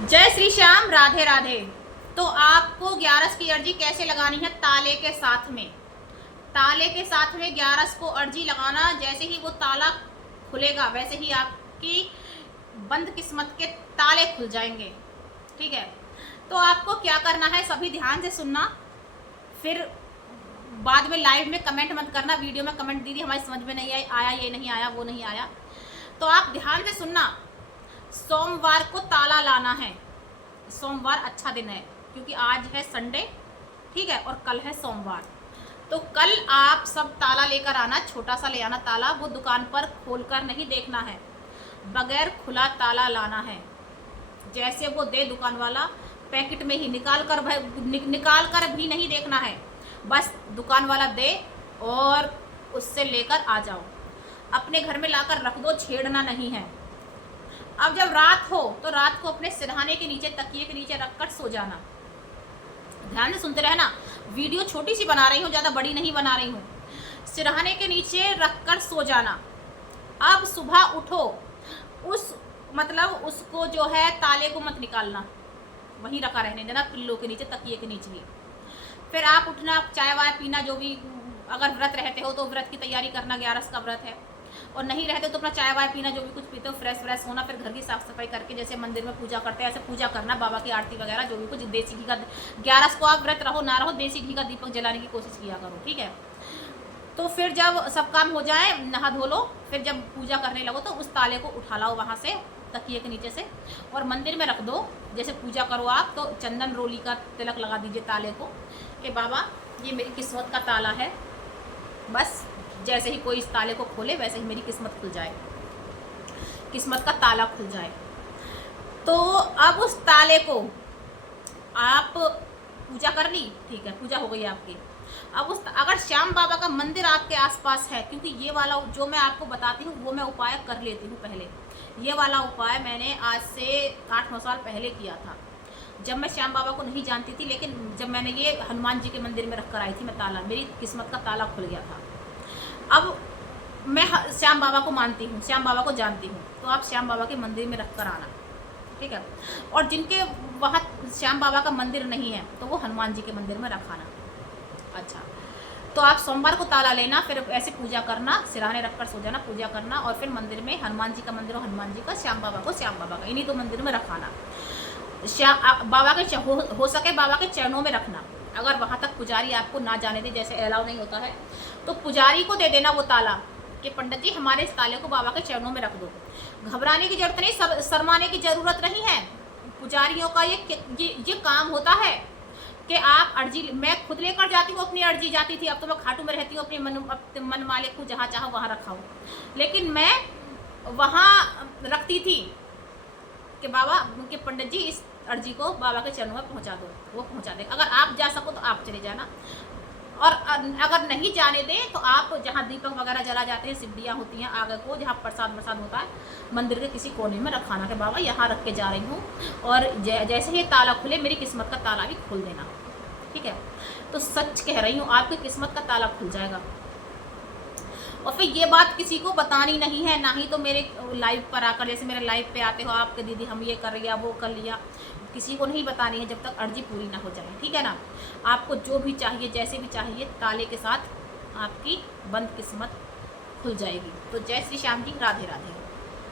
जय श्री श्याम, राधे राधे। तो आपको 11 की अर्जी कैसे लगानी है? ताले के साथ में, ताले के साथ में 11 को अर्जी लगाना। जैसे ही वो ताला खुलेगा वैसे ही आपकी बंद किस्मत के ताले खुल जाएंगे। ठीक है, तो आपको क्या करना है, सभी ध्यान से सुनना, फिर बाद में लाइव में कमेंट मत करना। वीडियो में कमेंट दीदी हमारी समझ में नहीं आया, ये नहीं आया, वो नहीं आया। तो आप ध्यान से सुनना। सोमवार को ताला लाना है। सोमवार अच्छा दिन है क्योंकि आज है संडे, ठीक है, और कल है सोमवार। तो कल आप सब ताला लेकर आना, छोटा सा ले आना ताला। वो दुकान पर खोलकर नहीं देखना है, बगैर खुला ताला लाना है। जैसे वो दे दुकान वाला, पैकेट में ही निकाल कर भी नहीं देखना है। बस दुकान वाला दे और उससे लेकर आ जाओ। अपने घर में लाकर रख दो, छेड़ना नहीं है। अब जब रात हो तो रात को अपने सिरहाने के नीचे, तकिए के नीचे रखकर सो जाना। ध्यान से सुनते रहना। वीडियो छोटी सी बना रही हूँ, ज़्यादा बड़ी नहीं बना रही हूँ। सिरहाने के नीचे रखकर सो जाना। अब सुबह उठो, उसको जो है ताले को मत निकालना, वहीं रखा रहने देना, पिल्लो के नीचे, तकिए के नीचे ही। फिर आप उठना, चाय वाय पीना, जो भी, अगर व्रत रहते हो तो व्रत की तैयारी करना, 11 का व्रत है, और नहीं रहते तो अपना चाय वाय पीना, जो भी कुछ पीते हो, फ्रेश होना। फिर घर की साफ सफाई करके, जैसे मंदिर में पूजा करते हैं ऐसे पूजा करना, बाबा की आरती वगैरह, जो भी कुछ। देसी घी का 11 को आप व्रत रहो ना रहो, देसी घी का दीपक जलाने की कोशिश किया करो, ठीक है। तो फिर जब सब काम हो जाए, नहा धो लो, फिर जब पूजा करने लगो तो उस ताले को उठा लाओ वहाँ से, तकिए के नीचे से, और मंदिर में रख दो। जैसे पूजा करो आप तो चंदन रोली का तिलक लगा दीजिए ताले को कि बाबा ये मेरी किस्मत का ताला है। बस जैसे ही कोई इस ताले को खोले वैसे ही मेरी किस्मत खुल जाए, किस्मत का ताला खुल जाए। तो अब उस ताले को आप पूजा कर ली, ठीक है, पूजा हो गई आपकी। अब अगर श्याम बाबा का मंदिर आपके आसपास है, क्योंकि ये वाला जो मैं आपको बताती हूँ वो मैं उपाय कर लेती हूँ पहले। ये वाला उपाय मैंने आज से 8-9 साल पहले किया था, जब मैं श्याम बाबा को नहीं जानती थी। लेकिन जब मैंने ये हनुमान जी के मंदिर में रख कर आई थी मैं ताला, मेरी किस्मत का ताला खुल गया था। अब मैं श्याम बाबा को मानती हूँ, श्याम बाबा को जानती हूँ, तो आप श्याम बाबा के मंदिर में रख कर आना, ठीक है। और जिनके वहाँ श्याम बाबा का मंदिर नहीं है तो वो हनुमान जी के मंदिर में रखाना। अच्छा, तो आप सोमवार को ताला लेना, फिर ऐसे पूजा करना, सिरहाने रखकर सो जाना, पूजा करना, और फिर मंदिर में हनुमान जी का मंदिर हो हनुमान जी का, श्याम बाबा को श्याम बाबा का, इन्हीं दो मंदिर में रखाना। बाबा के हो सके बाबा के चरणों में रखना। अगर वहाँ तक पुजारी आपको ना जाने दे, जैसे अलाउ नहीं होता है, तो पुजारी को दे देना वो ताला कि पंडित जी हमारे इस ताले को बाबा के चरणों में रख दो। घबराने की जरूरत नहीं, शर्माने की जरूरत नहीं है। पुजारियों का ये काम होता है कि आप अर्जी, मैं खुद लेकर जाती हूँ अपनी अर्जी, जाती थी, अब तो मैं खाटू में रहती हूँ, अपने मन मालिक को जहाँ चाहो वहाँ रखा हूँ, लेकिन मैं वहाँ रखती थी कि बाबा उनके पंडित जी इस अर्जी को बाबा के चरणों में पहुँचा दो, वो पहुँचा दे। अगर आप जा सको तो आप चले जाना, और अगर नहीं जाने दें तो आप जहाँ दीपक वगैरह जला जाते हैं, सिड्डियाँ होती हैं आगे को, जहाँ प्रसाद होता है, मंदिर के किसी कोने में रखाना कि बाबा यहाँ रख के जा रही हूँ, और जैसे ही ताला खुले मेरी किस्मत का ताला भी खोल देना, ठीक है। तो सच कह रही हूँ, आपकी किस्मत का ताला खुल जाएगा। और फिर ये बात किसी को बतानी नहीं है, ना ही तो मेरे लाइव पर आकर, जैसे मेरे लाइव पे आते हो आपके दीदी हम ये कर लिया, वो कर लिया, किसी को नहीं बतानी है जब तक अर्जी पूरी ना हो जाए, ठीक है ना। आपको जो भी चाहिए, जैसे भी चाहिए, ताले के साथ आपकी बंद किस्मत खुल जाएगी। तो जय श्री श्याम जी, राधे राधे।